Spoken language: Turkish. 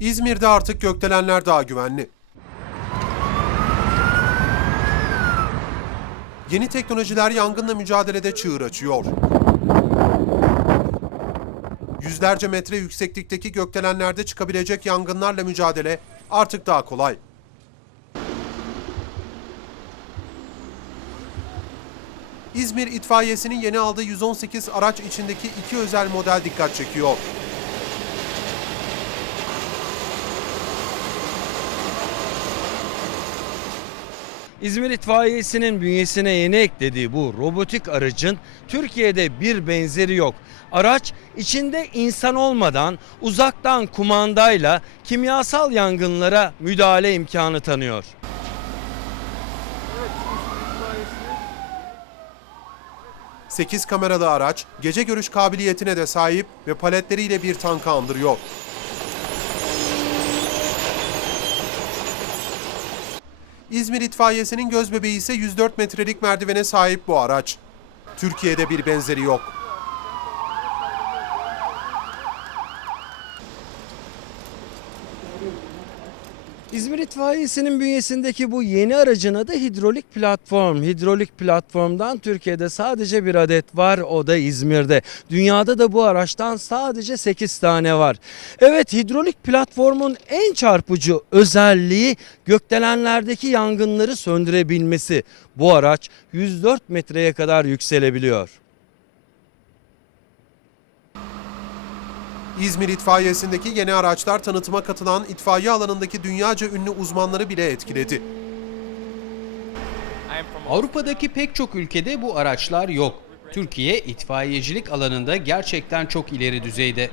İzmir'de artık gökdelenler daha güvenli. Yeni teknolojiler yangınla mücadelede çığır açıyor. Yüzlerce metre yükseklikteki gökdelenlerde çıkabilecek yangınlarla mücadele artık daha kolay. İzmir itfaiyesinin yeni aldığı 118 araç içindeki iki özel model dikkat çekiyor. İzmir İtfaiyesi'nin bünyesine yeni eklediği bu robotik aracın Türkiye'de bir benzeri yok. Araç içinde insan olmadan uzaktan kumandayla kimyasal yangınlara müdahale imkanı tanıyor. Sekiz kameralı araç gece görüş kabiliyetine de sahip ve paletleriyle bir tankı andırıyor. İzmir itfaiyesinin göz bebeği ise 104 metrelik merdivene sahip bu araç. Türkiye'de bir benzeri yok. İzmir İtfaiyesi'nin bünyesindeki bu yeni aracın adı hidrolik platform. Hidrolik platformdan Türkiye'de sadece bir adet var o da İzmir'de. Dünyada da bu araçtan sadece 8 tane var. Evet hidrolik platformun en çarpıcı özelliği gökdelenlerdeki yangınları söndürebilmesi. Bu araç 104 metreye kadar yükselebiliyor. İzmir itfaiyesindeki yeni araçlar tanıtıma katılan itfaiye alanındaki dünyaca ünlü uzmanları bile etkiledi. Avrupa'daki pek çok ülkede bu araçlar yok. Türkiye itfaiyecilik alanında gerçekten çok ileri düzeyde.